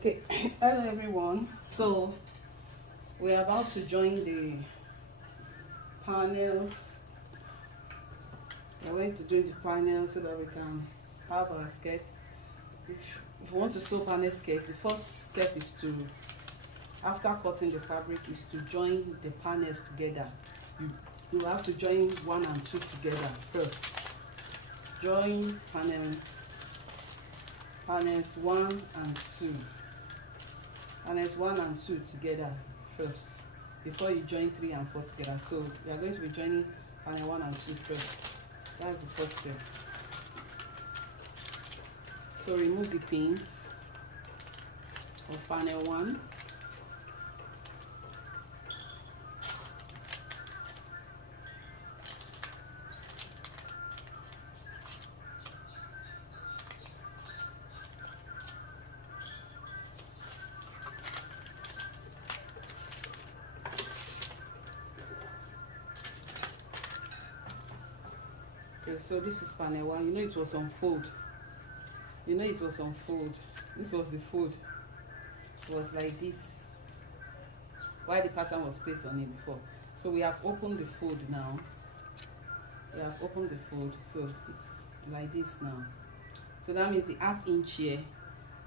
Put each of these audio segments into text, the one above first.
Okay, hello everyone. So we're about to join the panels. We're going to do the panels so that we can have our skirt. If you want to sew panel skirt, the first step is to, after cutting the fabric, is to join the panels together. You have to join 1 and 2 together first. Join panels 1 and 2. Panels 1 and 2 together first before you join 3 and 4 together. So you are going to be joining panel 1 and 2 first. That's the first step. So remove the pins of panel 1. Okay, so this is panel 1. You know it was on fold. This was the fold. It was like this. Why the pattern was placed on it before. So we have opened the fold now. We have opened the fold, so it's like this now. So that means the ½ inch here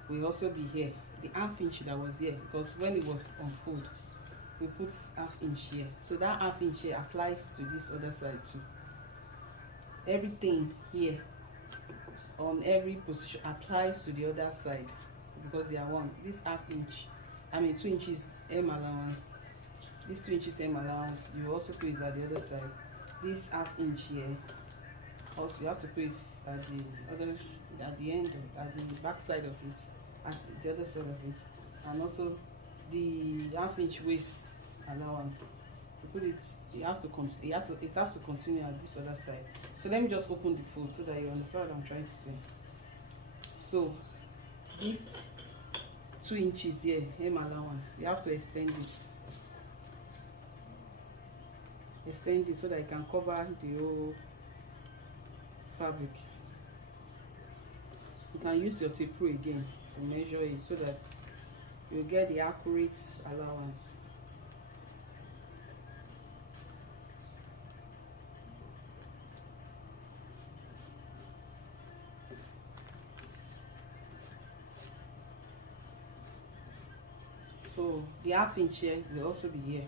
will also be here. The ½ inch that was here, because when it was on fold, we put ½ inch here. So that ½ inch here applies to this other side too. Everything here on every position applies to the other side because they are one. This ½ inch, 2 inches hem allowance. This 2 inches hem allowance, you also put it at the other side. This ½ inch here, also you have to put it at the end, at the back side of it, as the other side of it, and also the ½ inch waist allowance. You put it. It has to continue at this other side. So let me just open the fold so that you understand what I'm trying to say. So this 2 inches here, hem allowance, you have to extend it. Extend it so that you can cover the whole fabric. You can use your tape rule again to measure it so that you get the accurate allowance. So the ½ inch here will also be here.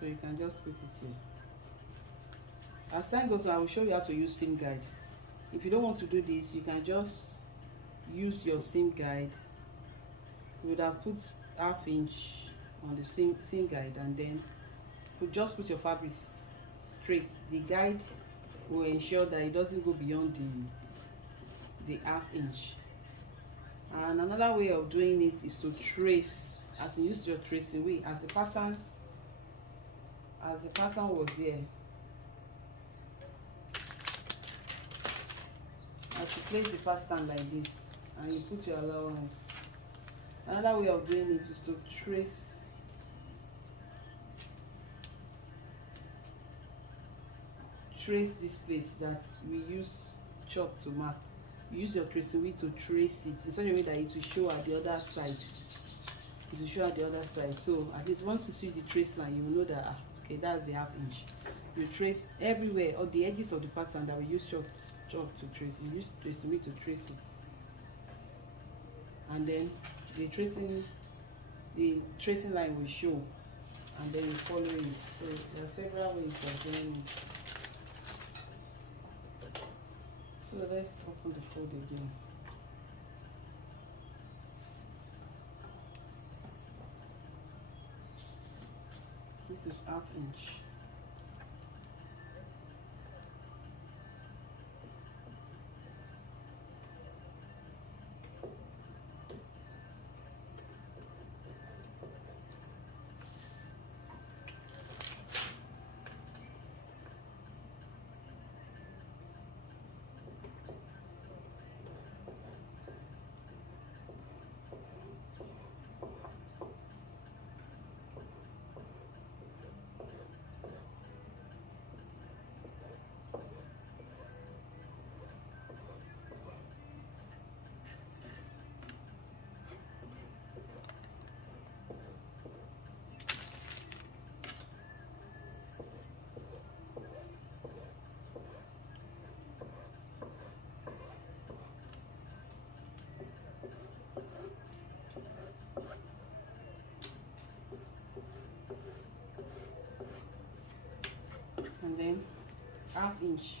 So you can just put it here. As time goes on, I will show you how to use seam guide. If you don't want to do this, you can just use your seam guide. You would have put ½ inch on the seam guide, and then you just put your fabric straight. The guide will ensure that it doesn't go beyond the ½ inch. And another way of doing this is to trace, as you use your tracing wheel, as the pattern was here. As you place the pattern like this and you put your allowance. Another way of doing it is to trace this place that we use chalk to mark. You use your tracing wheel to trace it in such a way that it will show at the other side. It will show at the other side. So at least once you see the trace line, you will know that okay, that's the ½ inch. You trace everywhere, all the edges of the pattern that we use chalk to trace. You use tracing wheel to trace it, and then the tracing line will show, and then you follow it. So there are several ways of doing it. So let's open the fold again. This is ½ inch. and then half inch,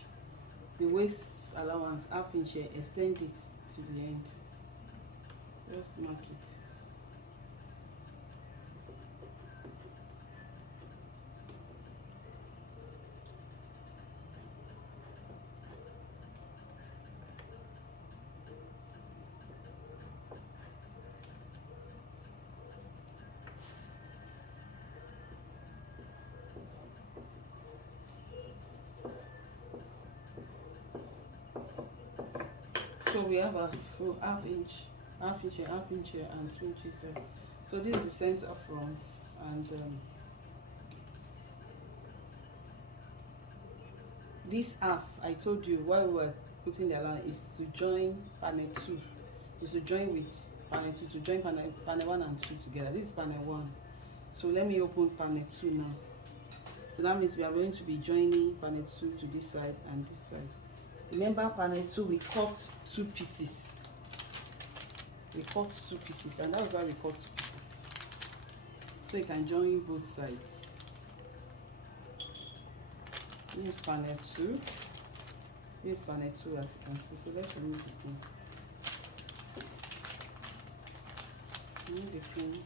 the waist allowance, half inch here, extend it to the end, just mark it. So we have a full half inch here, half inch here, and 2 inches there. So this is the center front, and this half, I told you while we were putting the line, is to join panel 2, is to join with panel 2, to join panel 1 and 2 together. This is panel 1. So let me open panel 2 now. So that means we are going to be joining panel 2 to this side and this side. Remember, panel 2, we cut 2 pieces. We cut 2 pieces, and that's why we cut 2 pieces. So you can join both sides. This is panel 2. This is panel 2, as you can see. So let's remove the pin. Remove the pins.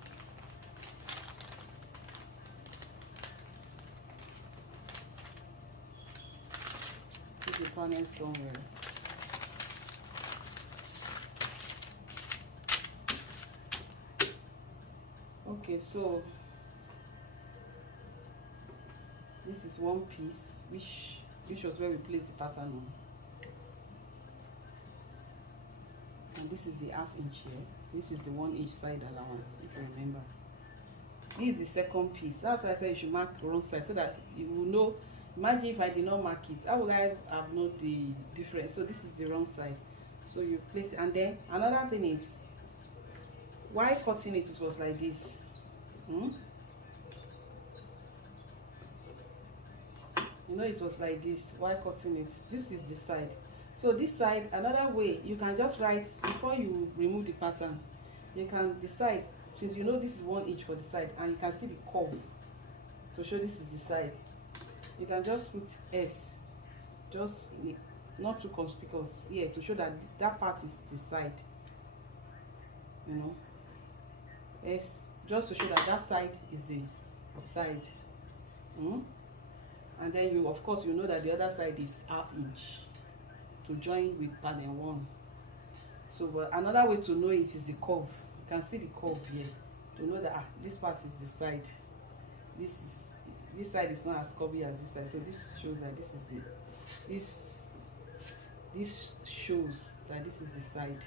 Put the panel somewhere. Okay, so this is one piece, which was where we placed the pattern on, and this is the half inch here. This is the 1 inch side allowance, if you remember. This is the second piece. That's why I said you should mark the wrong side, so that you will know. Imagine if I did not mark it, how would I have known the difference? So this is the wrong side, so you place it. And then another thing is, why cutting it was like this. You know, it was like this. Why cutting it? This is the side. So this side, another way, you can just write, before you remove the pattern, you can decide, since you know this is 1 inch for the side, and you can see the curve to show this is the side, you can just put S, just not too conspicuous here, to show that that part is the side, you know, S, just to show that that side is the side. And then you, of course, you know that the other side is half inch to join with panel 1. So but another way to know it is the curve. You can see the curve here to know that this part is the side. This side is not as curvy as this side. So this shows that this is the this shows that this is the side,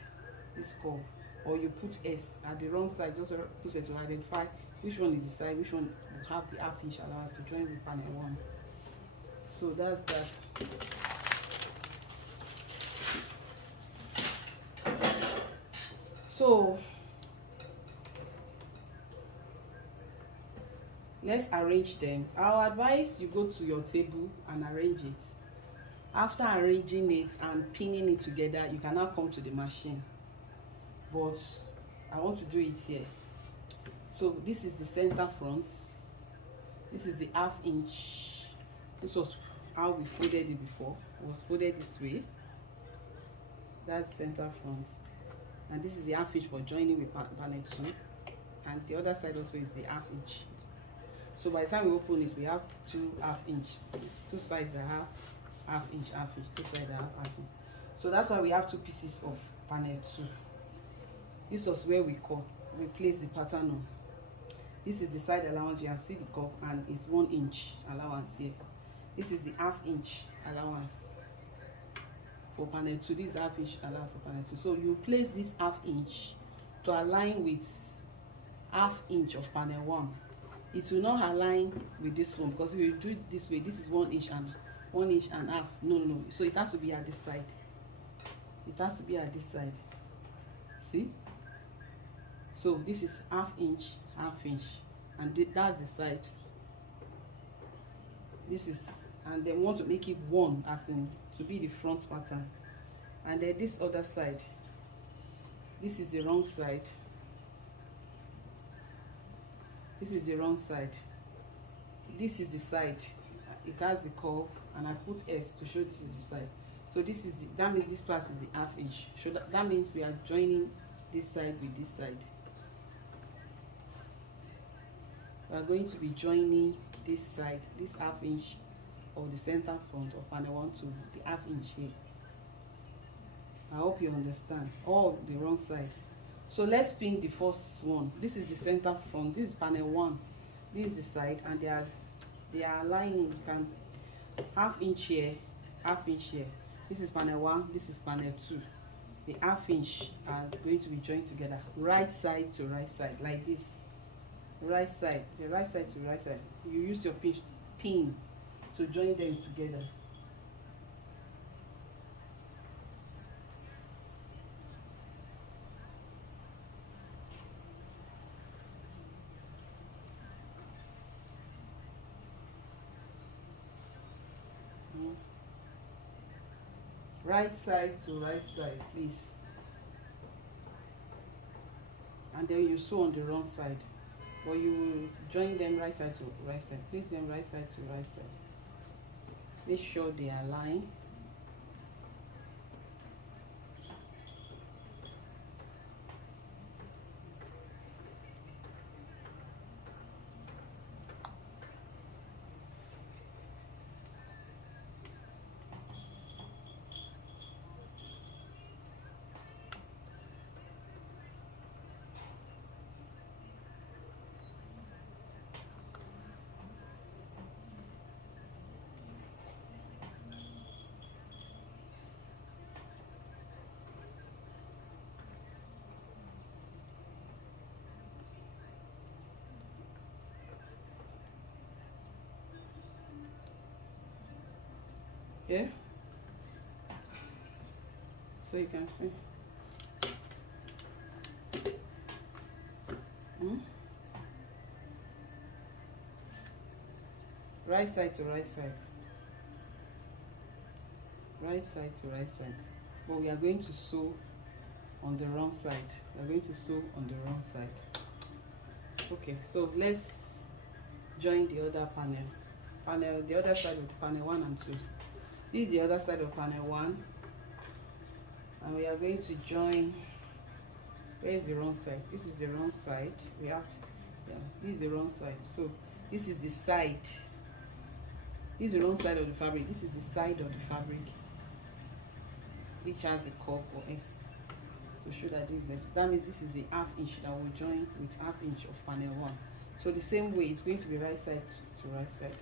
this curve. Or you put S at the wrong side, just put it to identify which one is the side, which one will have the half inch allowance to join with panel 1. So that's that. So let's arrange them. I'll advise you go to your table and arrange it. After arranging it and pinning it together, you can now come to the machine. But I want to do it here. So this is the center front. This is the half inch. This was how we folded it before. It was folded this way. That's center front. And this is the half inch for joining with panel 2. And the other side also is the half inch. So by the time we open it, we have 2 half inch. 2 sides that have half inch, 2 sides that have half inch. So that's why we have 2 pieces of panel 2. This was where we placed the pattern on. This is the side allowance. You can see the curve, and it's 1 inch allowance here. This is the half inch allowance for panel 2. This is half inch allowance for panel 2. So you place this half inch to align with half inch of panel 1. It will not align with this one, because if you do it this way, this is 1 inch and 1 inch and half. No. So it has to be at this side. It has to be at this side. See? So this is half inch, and that's the side. This is, and then want to make it 1, as in to be the front pattern. And then this other side, this is the wrong side. This is the wrong side. This is the side. it has the curve, and I put S to show this is the side. So this is that means this part is the ½ inch. So that means we are joining this side with this side. We are going to be joining this side, this ½ inch of the center front of panel 1 to the ½ inch here. I hope you understand. All the wrong side. So let's pin the first one. This is the center front. This is panel 1. This is the side, and they are aligning. You can ½ inch here, ½ inch here. This is panel 1. This is panel 2. The ½ inch are going to be joined together, right side to right side, like this. Right side, the right side to right side. You use your pin to join them together. Right side to right side, please. And then you sew on the wrong side, but you will join them right side to right side. Place them right side to right side. Make sure they align. Yeah, so you can see. Right side to right side, right side to right side, but we are going to sew on the wrong side. We are going to sew on the wrong side. Okay, so let's join the other panel, the other side of panel 1 and 2. This is the other side of panel 1, and we are going to join. Where is the wrong side? This is the wrong side. We have, yeah, this is the wrong side. So this is the side. This is the wrong side of the fabric. This is the side of the fabric which has the curve or S to show that this is it. That means this is the ½ inch that will join with ½ inch of panel 1. So the same way, it's going to be right side to right side.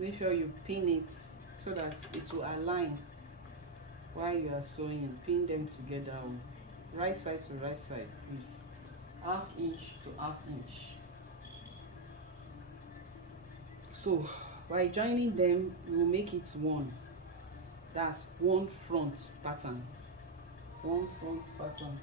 Make sure you pin it so that it will align while you are sewing. Pin them together, right side to right side, please. ½ inch to ½ inch. So by joining them, we will make it one. That's one front pattern. One front pattern.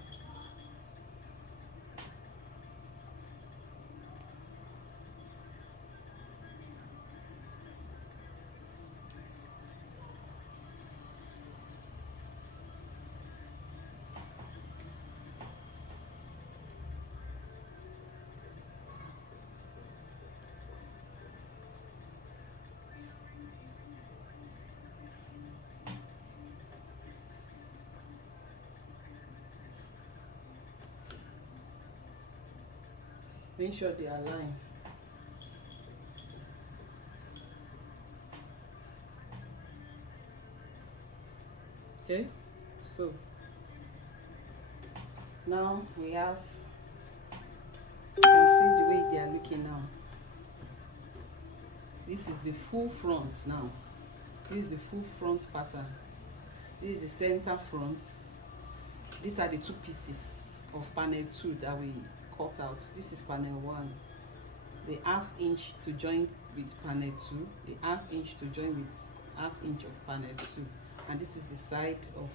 Make sure they align. Okay, so now we have, you can see the way they are looking now. This is the full front now. This is the full front pattern. This is the center front. These are the two pieces of panel 2 that we cut out. This is panel 1. The ½ inch to join with panel 2. The ½ inch to join with 1/2 inch of panel too, and this is the side of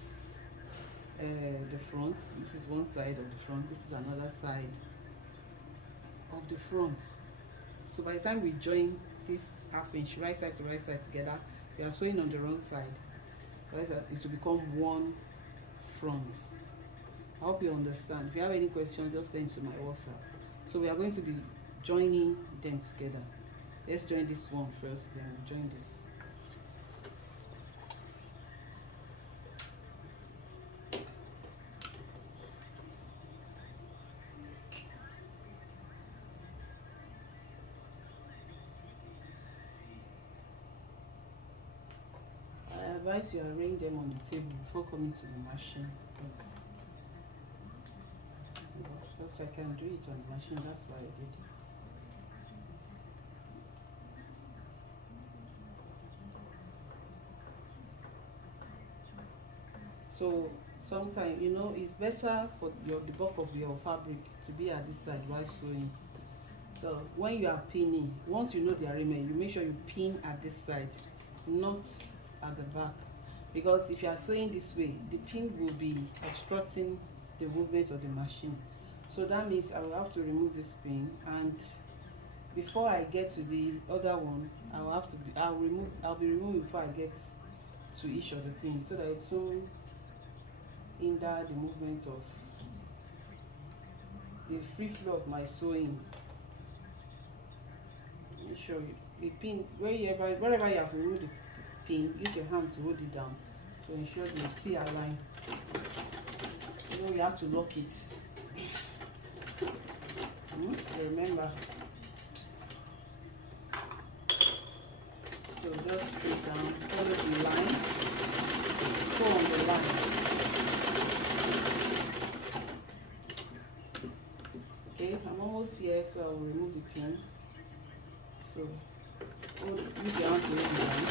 the front. This is one side of the front, this is another side of the front. So by the time we join this 1/2 inch right side to right side together, we are sewing on the wrong side, right side, it will become one front. I hope you understand. If you have any questions, just send to my WhatsApp. So we are going to be joining them together. Let's join this one first, then we'll join this. I advise you arrange them on the table before coming to the machine. Because I can do it on the machine, that's why I did it. So sometimes, you know, it's better for the bulk of your fabric to be at this side while sewing. So when you are pinning, once you know the arrangement, you make sure you pin at this side, not at the back, because if you are sewing this way, the pin will be obstructing the movement of the machine. So that means I will have to remove this pin, and before I get to the other one, I'll be removing before I get to each of the pins, so that it won't hinder the movement of the free flow of my sewing. Let me show you the pin. Wherever you have removed the pin, use your hand to hold it down to ensure they still align. You know, you have to lock it. Remember. So just straight down, follow the line, go on the line. Okay, I'm almost here, so I will remove the pin. So use your hand to hold the line.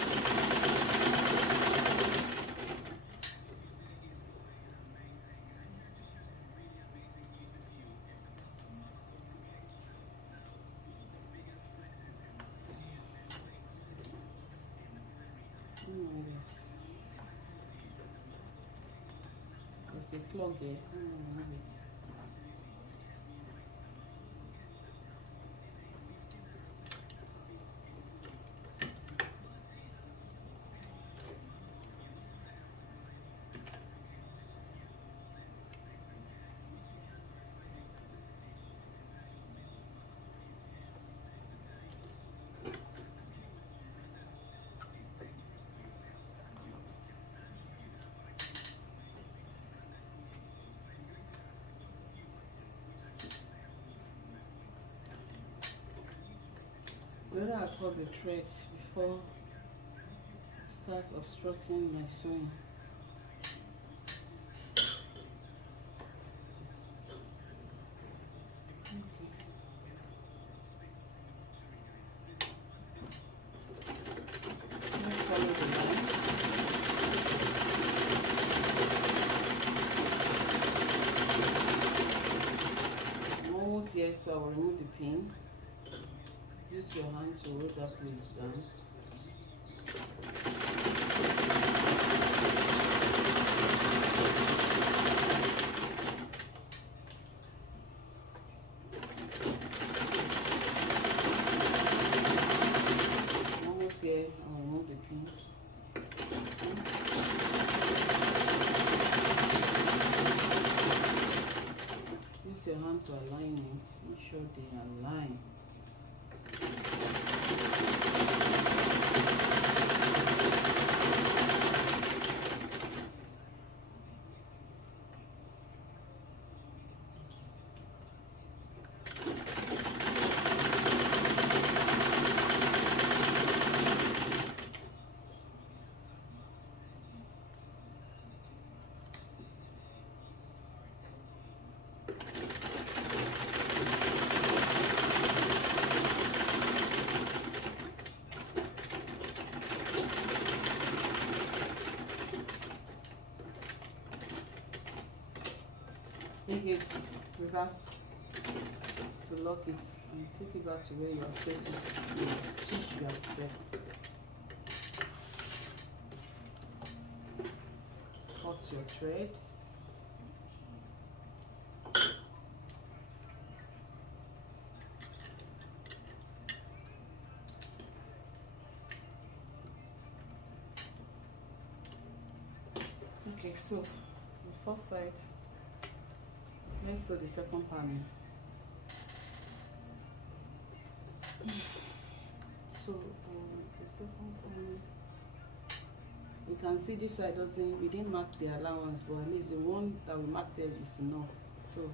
There's a plug there. Move it. Whether I cut the thread before start obstructing my sewing. Let's follow the line. I'm almost here, so I will remove the pin. Use your hand to hold that place down. Almost here, I'll remove the pin. Use your hand to align it. Make sure they align. Take it, reverse to lock it, and take it back to where you are set to stitch your step. cut your thread. Okay, so the first side, let's sew the second panel. So the second panel, you can see this side doesn't, we didn't mark the allowance, but at least the one that we marked there is enough. So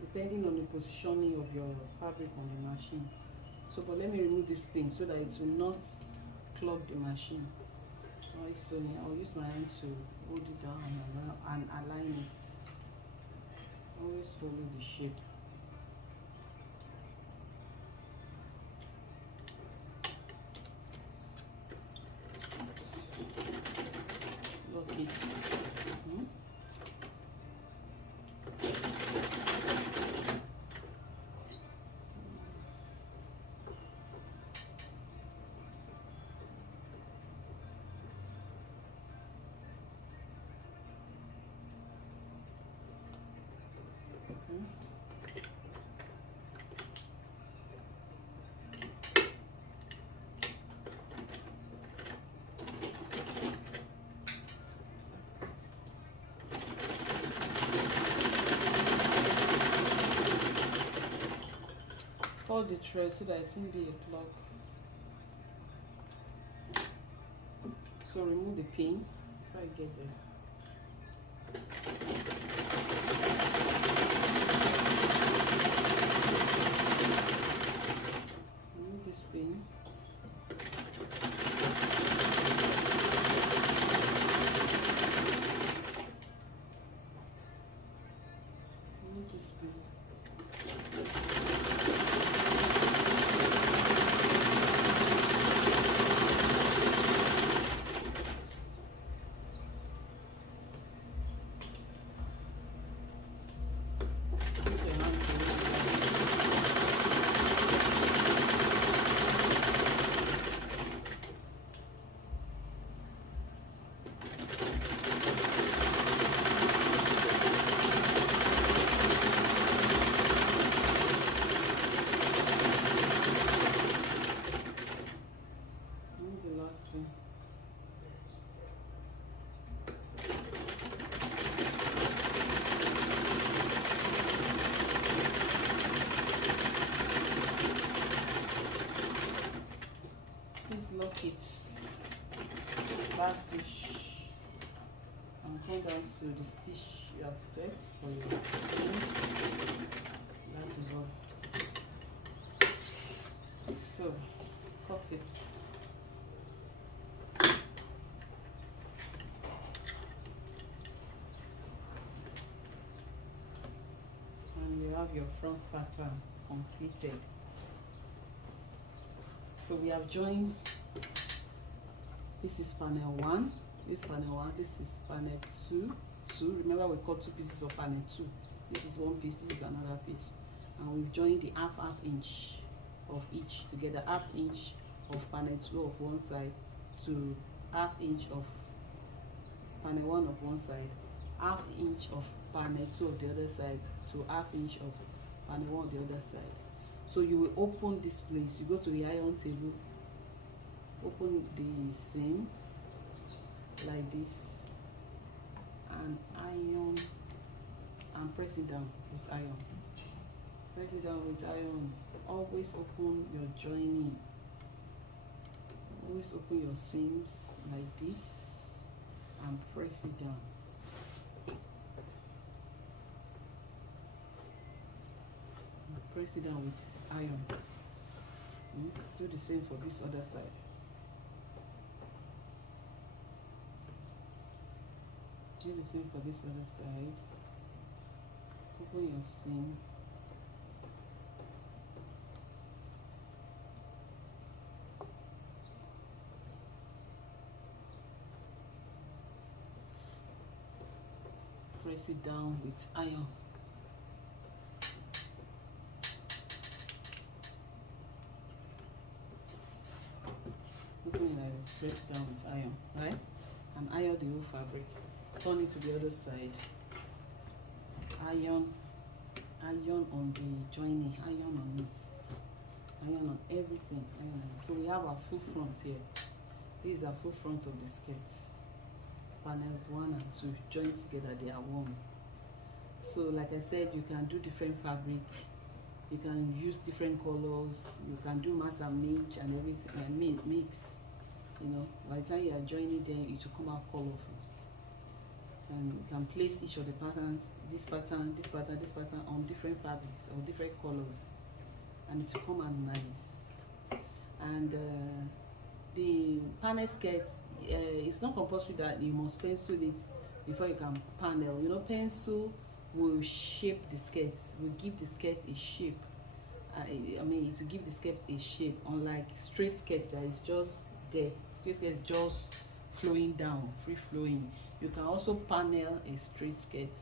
depending on the positioning of your fabric on the machine. So but let me remove this pin so that it will not clog the machine. Alright, so I'll use my hand to hold it down and align it. Always follow the shape. Lock it. Fold the thread so that it won't be a clog. So remove the pin before I get there. Remove this pin. Remove this pin. Lock it, last stitch, and come down to the stitch you have set for your pin. That is all. So cut it. And you have your front pattern completed. So we have joined. This is panel 1, this panel 1, this is panel 2. Remember we cut 2 pieces of panel 2. This is one piece, this is another piece. And we've joined the half inch of each together, half inch of panel 2 of one side to half inch of panel 1 of one side, half inch of panel 2 of the other side to half inch of panel 1 of the other side. So you will open this place, you go to the iron table, open the seam like this and iron and press it down with iron. Press it down with iron. Always open your joining. Always open your seams like this and press it down. And press it down with iron. Do the same for this other side. Do the same for this other side. Open your seam. Press it down with iron. Open it like this, press it down with iron, right? And iron the whole fabric. turn it to the other side. Iron on the joining, iron on it, iron on everything, iron on it. So we have our full front here. These are full front of the skirt. Panels 1 and 2 joined together, they are one. So like I said, you can do different fabric, you can use different colors, you can do mass and match and everything, and mix. You know, by the time you are joining them, it will come out colorful. And you can place each of the patterns, this pattern, this pattern, this pattern, on different fabrics or different colors, and it will come out nice. And the panel skirts, it's not compulsory that you must pencil it before you can panel. You know, pencil will shape the skirts, will give the skirt a shape. I mean, it will give the skirt a shape, unlike straight skirt that is just there. Straight skirt is just flowing down, free flowing. You can also panel a straight skirt.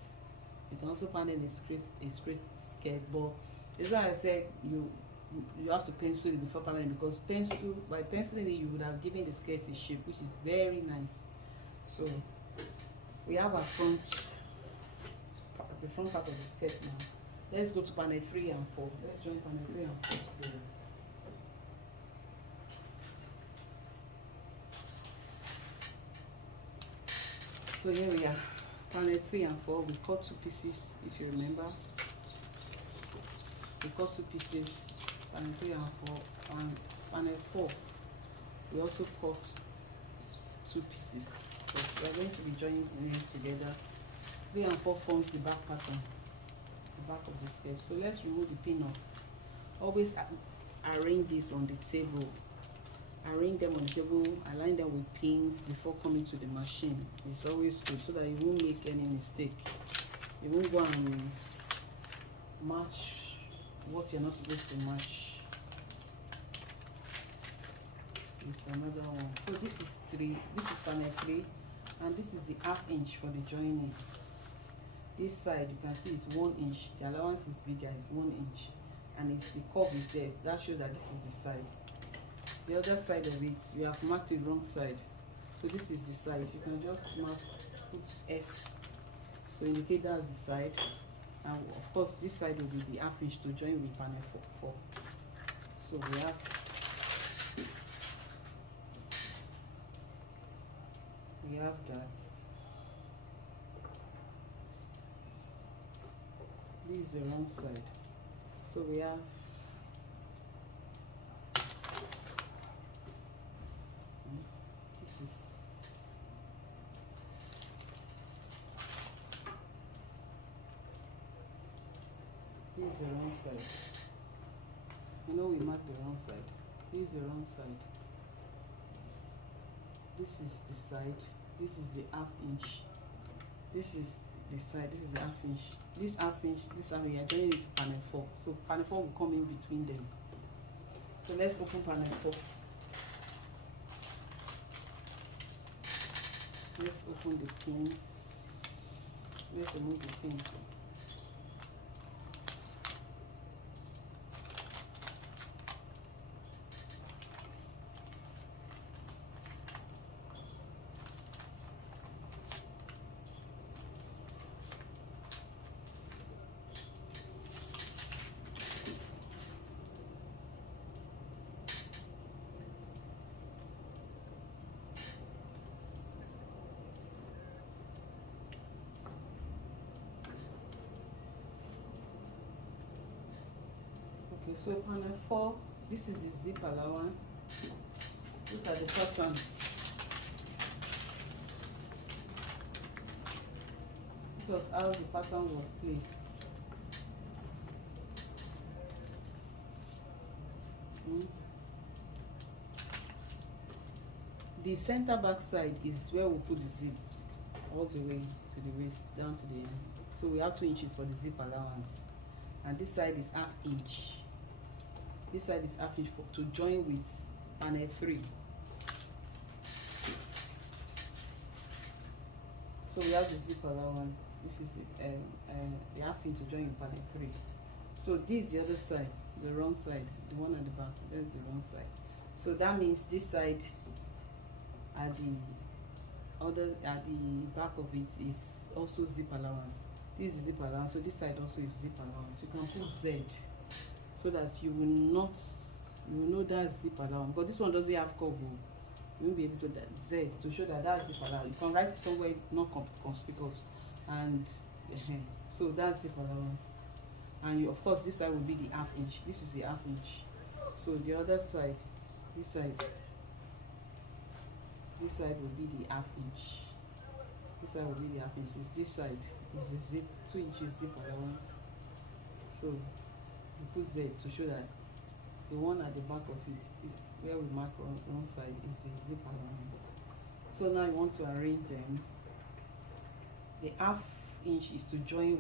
You can also panel a straight skirt, but that's why I said you have to pencil it before paneling, because by penciling it, you would have given the skirt a shape, which is very nice. So we have our the front part of the skirt now. Let's go to panel 3 and 4. Let's join panel 3 and 4 together. So here we are, panel 3 and 4. We cut 2 pieces, if you remember. We cut 2 pieces, panel 3 and 4, and panel 4. We also cut 2 pieces. So we are going to be joining them together. 3 and 4 forms the back pattern, the back of the skirt. So let's remove the pin off. Always arrange this on the table. Arrange them on the table, align them with pins before coming to the machine. It's always good so that you won't make any mistake. You won't go and match what you're not supposed to match with another one. So this is panel 3, and this is the ½ inch for the joining. This side you can see it's 1 inch. The allowance is bigger, it's 1 inch, and it's the curve is there. That shows that this is the side. The other side of it, you have marked the wrong side. So this is the side. You can just put S to indicate that's the side. And of course, this side will be the ½ inch to join with panel 4. So we have that. This is the wrong side. So we have this is the wrong side. You know, we marked the wrong side. This is the wrong side. This is the side. This is the ½ inch. This is the side. This is the ½ inch. This ½ inch, this half, we are joining it to panel 4. So panel 4 will come in between them. So let's open panel 4. Let's open the pins. Let's remove the pins. Okay, so panel 4, this is the zip allowance. Look at the pattern. This was how the pattern was placed. The center back side is where we put the zip, all the way to the waist, down to the end. So we have 2 inches for the zip allowance, and this side is ½ inch. This side is ½ inch to join with panel 3. So we have the zip allowance. This is the ½ inch to join with panel 3. So this is the other side, the wrong side, the one at the back. That's the wrong side. So that means this side are the other at the back of it is also zip allowance. This is zip allowance, so this side also is zip allowance. You can put Z so that you will know that's zip allowance. But this one doesn't have cover. You won't be able to Z to show that that's zip allowance. You can write it somewhere not conspicuous, and so that's zip allowance. And you, of course, this side will be the ½ inch. This is the ½ inch. So the other side, this side will be the ½ inch. This side will be the ½ inch. This side is the zip 2 inches zip allowance. So you put Z to show that the one at the back of it, where we mark on one side, is the zip allowance. So now you want to arrange them. The ½ inch is to join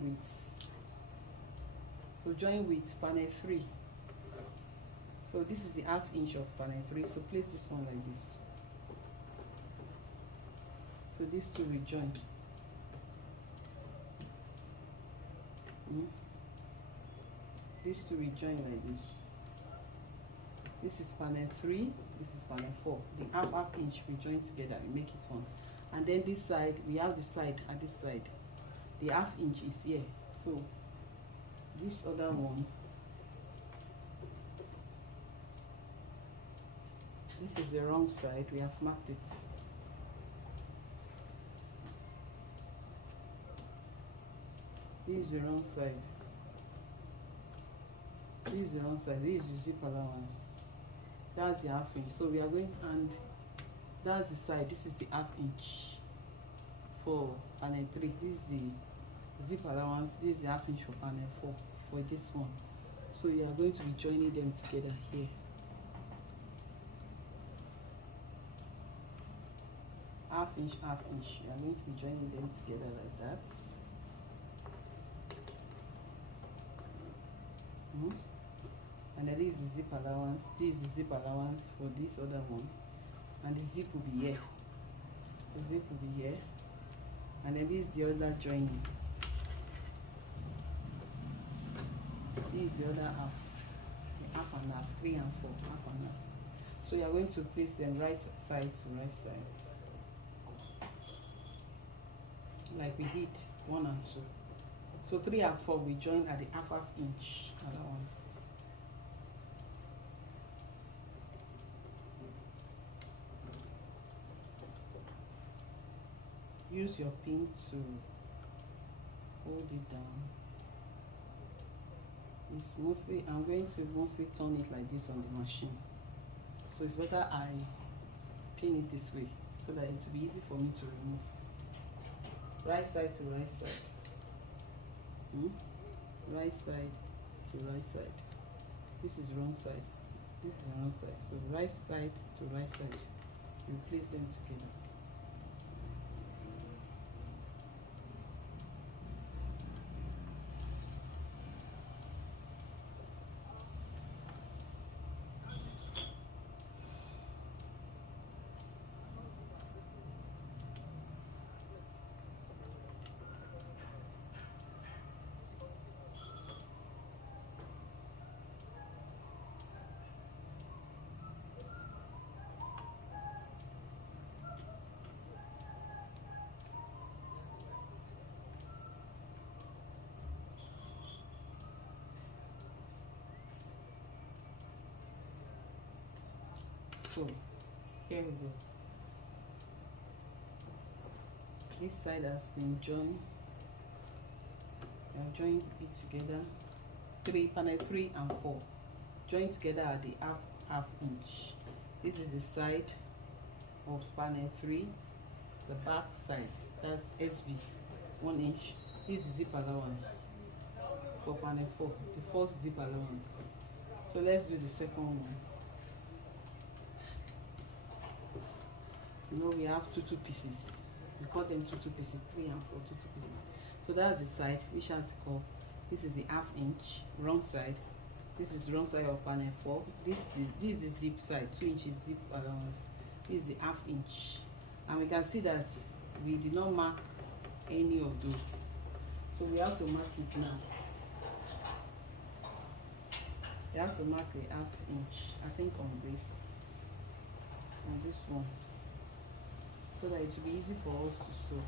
with panel 3. So this is the ½ inch of panel 3. So place this one like this. So these two will join. These two will join like this. This is panel 3. This is panel 4. The ½ inch we join together. We make it one. And then this side, we have the side at this side. The ½ inch is here. So this other one, this is the wrong side. We have marked it. This is the wrong side. This is the wrong side. This is the zip allowance. That's the ½ inch. So we are going, and that's the side. This is the ½ inch for panel 3. This is the zip allowance. This is the ½ inch for panel 4 for this one. So you are going to be joining them together here. ½ inch, ½ inch. You are going to be joining them together like that. And then this is the zip allowance. This is the zip allowance for this other one, and the zip will be here. The zip will be here, and then this is the other joining. This is the other half. The ½ and ½, 3 and 4, ½ and ½. So you are going to place them right side to right side, like we did 1 and 2. So 3 and 4 we join at the ½ inch allowance. Use your pin to hold it down. It's mostly, I'm going to mostly turn it like this on the machine. So it's better I pin it this way so that it will be easy for me to remove. Right side to right side. Right side to right side. This is wrong side. This is the wrong side. So right side to right side. You place them together. So here we go. This side has been joined. Join it together. Panel 3 and 4. Join together at the ½ inch. This is the side of panel 3. The back side, that's SB, 1 inch. This is zip allowance for panel 4. The first zip allowance. So let's do the second one. You know, we have two pieces. We call them two pieces, 3 and 4, two pieces. So that's the side which has the curve. This is the ½ inch, wrong side. This is wrong side of panel 4. This is the zip side, 2 inches zip allowance. This is the ½ inch. And we can see that we did not mark any of those. So we have to mark it now. We have to mark the ½ inch, I think on this one. So so that it will be easy for us to sew.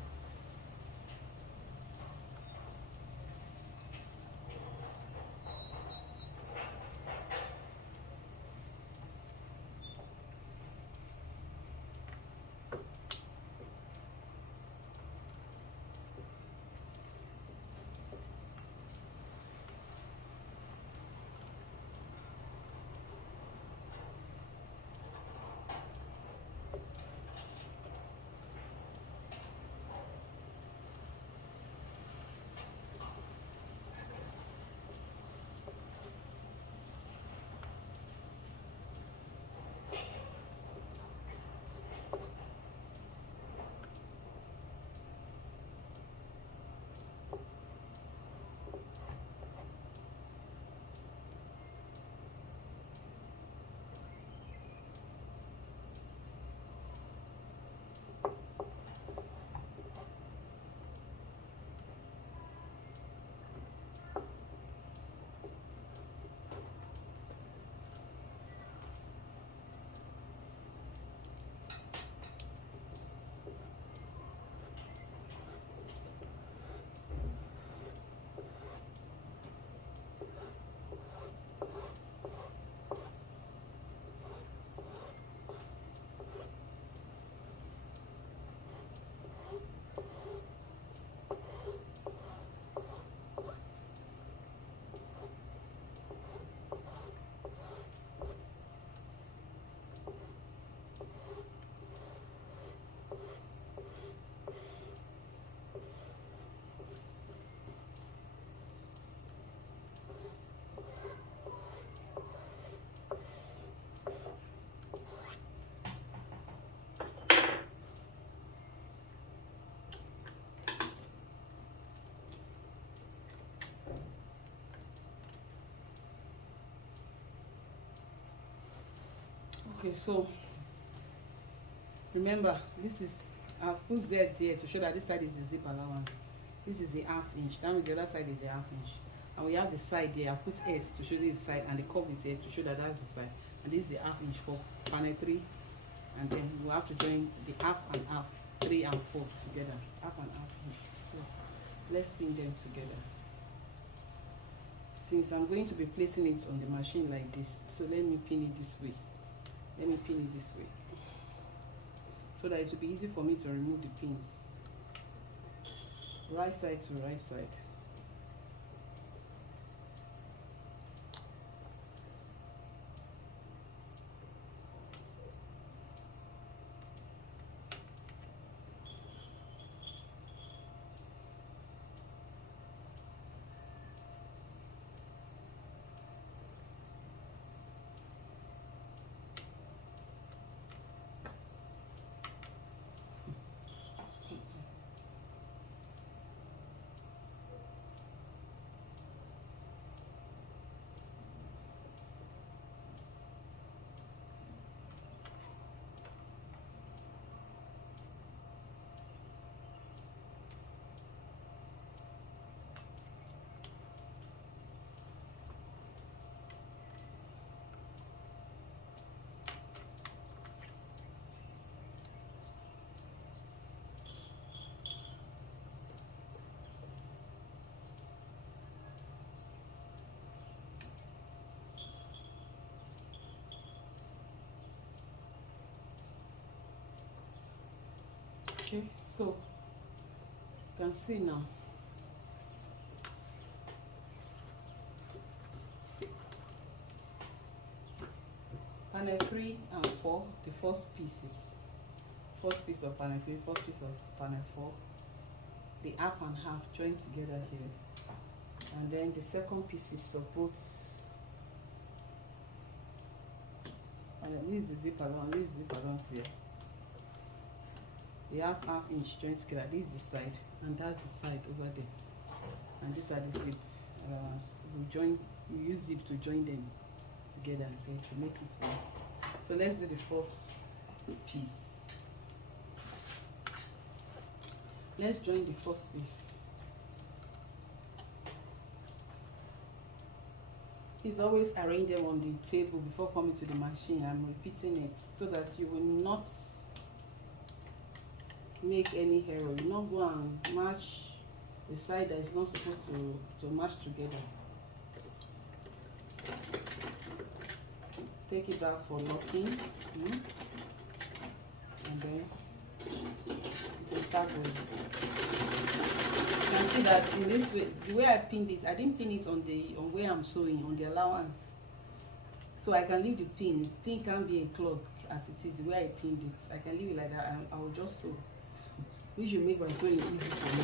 Okay, so remember, this is, I've put Z there to show that this side is the zip allowance. This is the ½ inch. That means the other side is the ½ inch. And we have the side there. I put S to show this side, and the curve is here to show that that's the side. And this is the ½ inch for panel 3. And then we have to join the half and half, 3 and 4 together. Half and ½ inch. So let's pin them together. Since I'm going to be placing it on the machine like this, so let me pin it this way. Let me pin it this way, so that it will be easy for me to remove the pins. Right side to right side. Okay, so you can see now. Panel 3 and 4, the first piece of panel 3, first piece of panel 4, the half and half joined together here, and then the second piece is both. And then this is the zip allowance, this is the zip allowance here. The ½ inch joined together. This is the side, and that's the side over there. And these are the zip allowance. We use zip to join them together, okay, to make it work. So let's do the first piece. Let's join the first piece. Please always arrange them on the table before coming to the machine. I'm repeating it so that you will not make any error. You not go and match the side that is not supposed to match together. Take it back for locking, and then you can start going. You can see that in this way, the way I pinned it, I didn't pin it on where I'm sewing, on the allowance. So I can leave the pin. The pin can't be a clog as it is, the way I pinned it. I can leave it like that, and I will just sew. Which will make my sewing easy for me.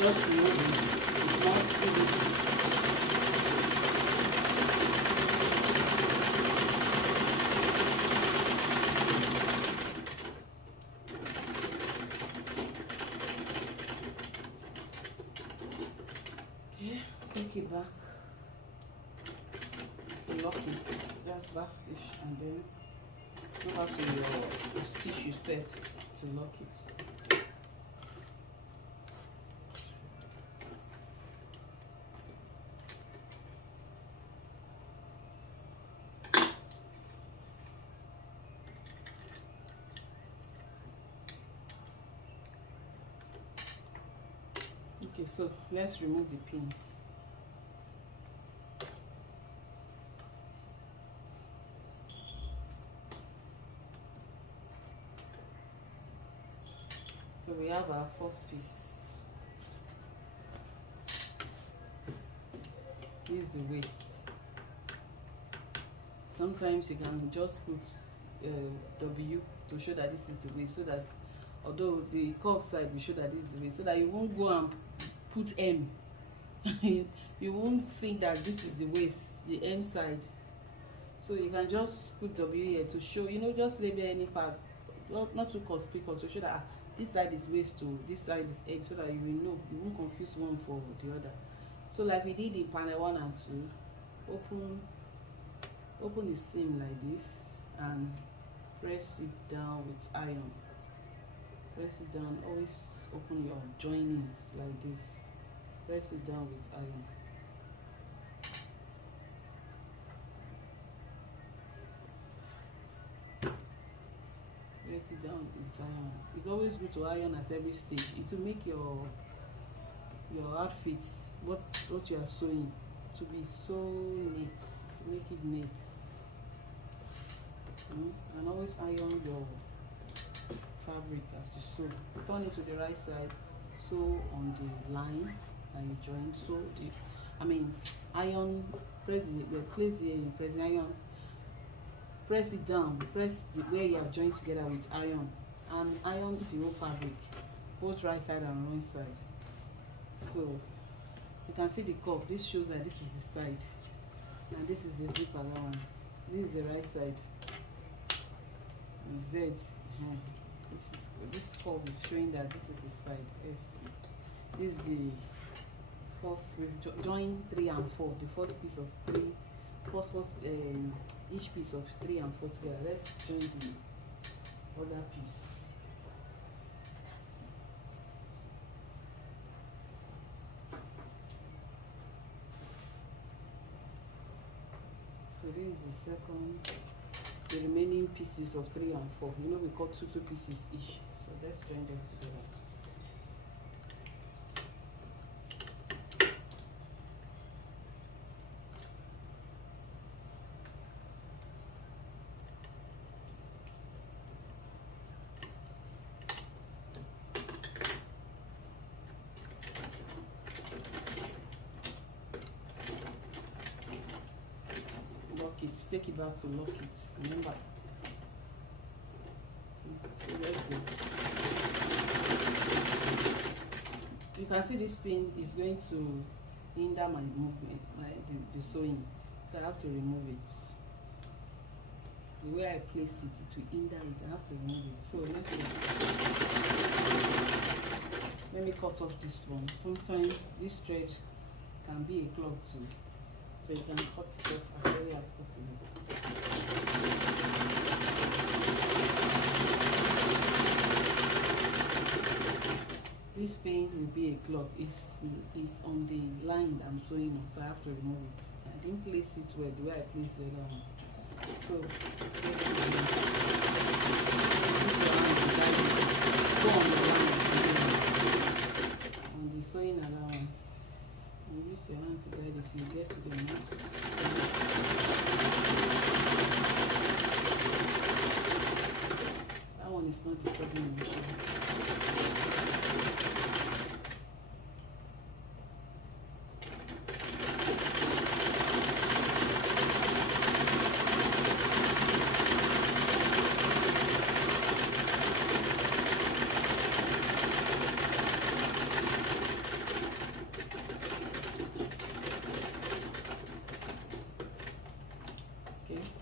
Just remove it. It's not easy. Okay, take it back. Lock it. Just back stitch and then go back to your stitch you set to lock it. Okay, so let's remove the pins. So we have our first piece. This is the waist. Sometimes you can just put W to show that this is the waist, so that although the curve side will show that this is the waist, so that you won't go and put M. You won't think that this is the waist, the M side. So you can just put W here to show, just label any part, not too conspicuous, to show that this side is waist to this side is M, so that you will know, you won't confuse one for the other. So like we did in panel 1 and 2, open the seam like this and press it down with iron. Press it down, always open your joinings like this. Press it down with iron. Press it down with iron. It's always good to iron at every stage. It will make your outfits, what you are sewing, to be so neat, to make it neat. And always iron your fabric as you sew. Turn it to the right side, sew on the line that you joined. So iron, place the iron, press it down, press the where you have joined together with iron, and iron the whole fabric, both right side and wrong side. So you can see the curve. This shows that this is the side, and this is the zip allowance. This is the right side. The Z. This curve is showing that this is the side. Yes. This is the first. We've joined 3 and 4. The first piece of 3. Each piece of 3 and 4 together. Let's join the other piece. So this is the second. The remaining pieces of 3 and 4. We cut two pieces each. So let's join them together. Take it back to lock it. Remember. So let's go. can see this pin is going to hinder my movement, the sewing, so I have to remove it. The way I placed it, it will hinder it. I have to remove it. So let me cut off this one. Sometimes this thread can be a clog too, so you can cut it off as early as possible. This pin will be a clog. It's on the line I'm sewing on, so I have to remove it. I didn't place it well the way I placed the other one. So go on the line on the sewing allowance. And use your hand to guide it till you get to the nose. That one is not disturbing the machine.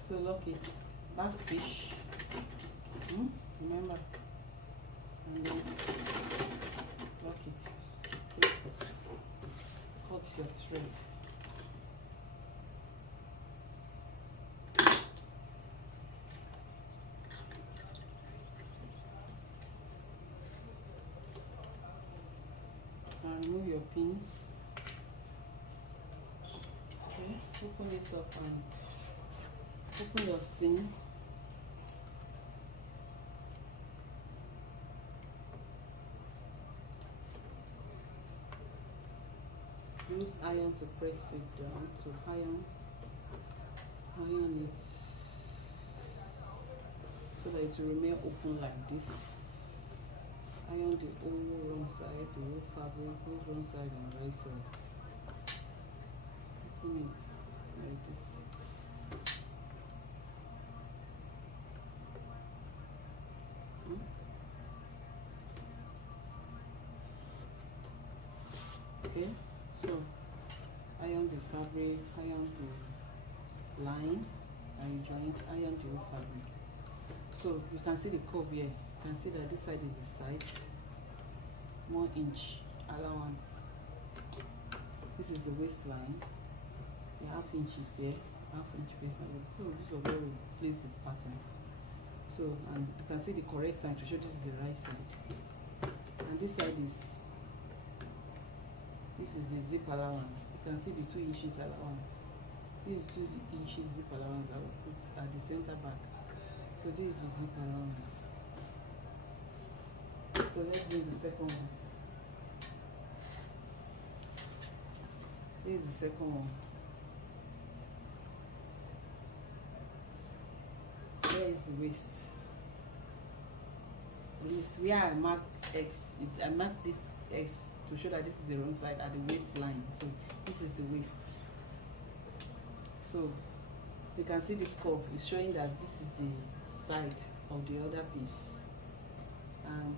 So lock it, last fish, remember, and then lock it, cut your thread. And remove your pins. Okay, open it up and open your seam. Use iron to press it down, to iron it so that it will remain open like this. Iron the whole wrong side, the whole fabric, both wrong side and right side. Open it like this. Okay, so iron the fabric, iron the line, and joint, iron the whole fabric. So you can see the curve here. You can see that this side is the side, 1 inch allowance. This is the waistline. The ½ inches here, ½ inch waistline. So this is where we place the pattern. So, and you can see the correct side to show this is the right side, and this side is. This is the zip allowance. You can see the 2 inches allowance. This is 2 inches zip allowance I will put at the center back. So this is the zip allowance. So let's do the second one. This is the second one. Where is the waist? Where I mark X is I mark this X to show that this is the wrong side at the waistline. So this is the waist. So you can see this curve is showing that this is the side of the other piece, and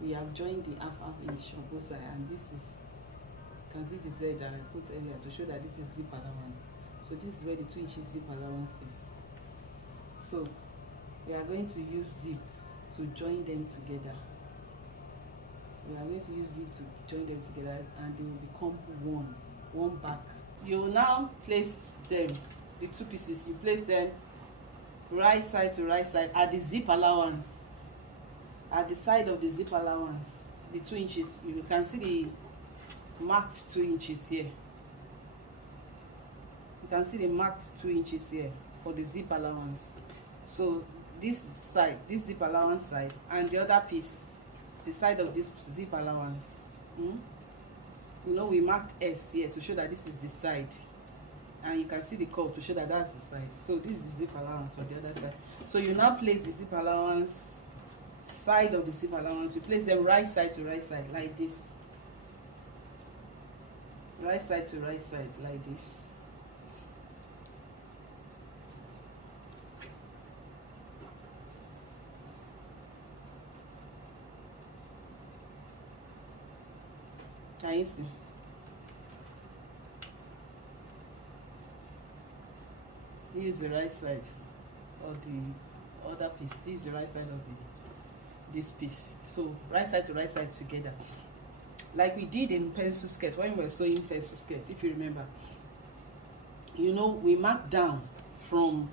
we have joined the ½ inch on both sides, and this is, you can see the Z that I put earlier to show that this is zip allowance. So this is where the 2 inches zip allowance is. So we are going to use zip to join them together. We are going to use it to join them together, and they will become one back. You will now place them, the 2 pieces, you place them right side to right side at the zip allowance, at the side of the zip allowance, the 2 inches. You can see the marked 2 inches here. You can see the marked 2 inches here for the zip allowance. So this side, this zip allowance side, and the other piece, the side of this zip allowance, you know, we marked S here to show that this is the side, and you can see the curve to show that that's the side. So this is the zip allowance for the other side. So you now place the zip allowance, side of the zip allowance, you place them right side to right side like this, right side to right side like this. can you see? This is the right side of the other piece. This is the right side of this piece. So right side to right side together, like we did in pencil skirt when we were sewing pencil skirt. If you remember, you know, we marked down from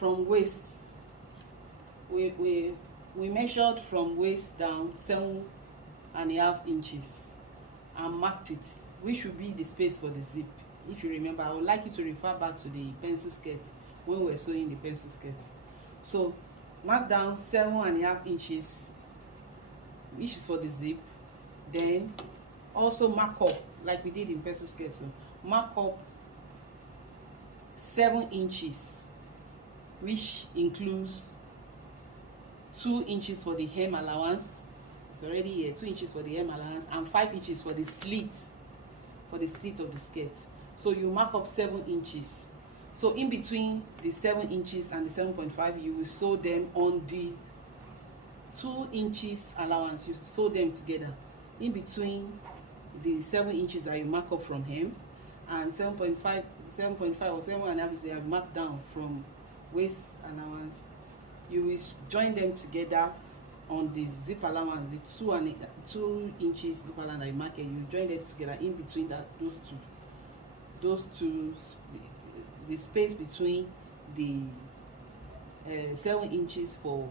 waist. We measured from waist down 7.5 inches and marked it, which should be the space for the zip. If you remember, I would like you to refer back to the pencil skirt when we were sewing the pencil skirt. So mark down 7.5 inches, which is for the zip. Then also mark up like we did in pencil skirt. So mark up 7 inches, which includes 2 inches for the hem allowance. It's already here. 2 inches for the hem allowance and 5 inches for the slit, of the skirt. So you mark up 7 inches. So in between the 7 inches and the 7.5, you will sew them on the 2 inches allowance. You sew them together in between the 7 inches that you mark up from hem and 7.5 or 7.5 inches you have marked down from waist allowance. You will join them together on the zip allowance, the 2 inches zip allowance that you mark it. You join them together in between those two, the space between the 7 inches for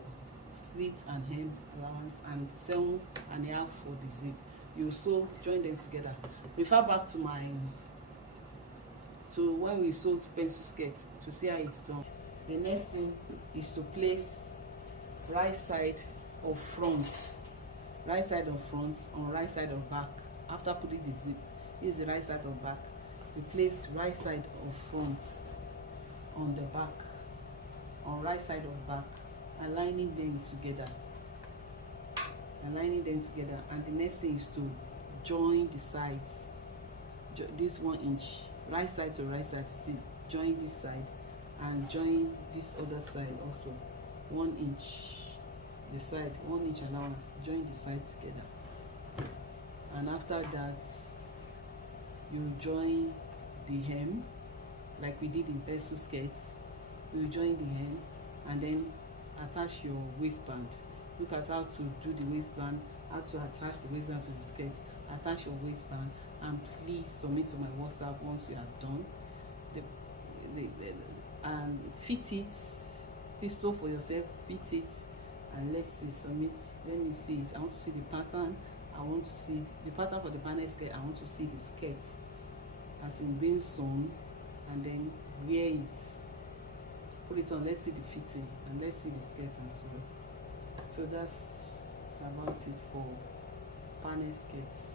slit and hem allowance and 7.5 for the zip. You also join them together. Refer back to when we sewed pencil skirt to see how it's done. The next thing is to place right side of front on right side of back. After putting the zip, this is the right side of back. We place right side of front on the back, on right side of back, aligning them together, and the next thing is to join the sides. This 1 inch, right side to right side. See, join this side and join this other side also. 1 inch, the side, 1 inch allowance. Join the side together, and after that, you join the hem like we did in pencil skirts. You join the hem and then attach your waistband. Look at how to do the waistband, how to attach the waistband to the skirt. Attach your waistband, and please submit to my WhatsApp once you are done. And fit it, please sew for yourself, fit it, and let's see, submit. Let me see it. I want to see the pattern. I want to see the pattern for the panel skirt. I want to see the skirt as in being sewn, and then wear it, put it on. Let's see the fitting and let's see the skirt as well. So that's about it for panel skirts.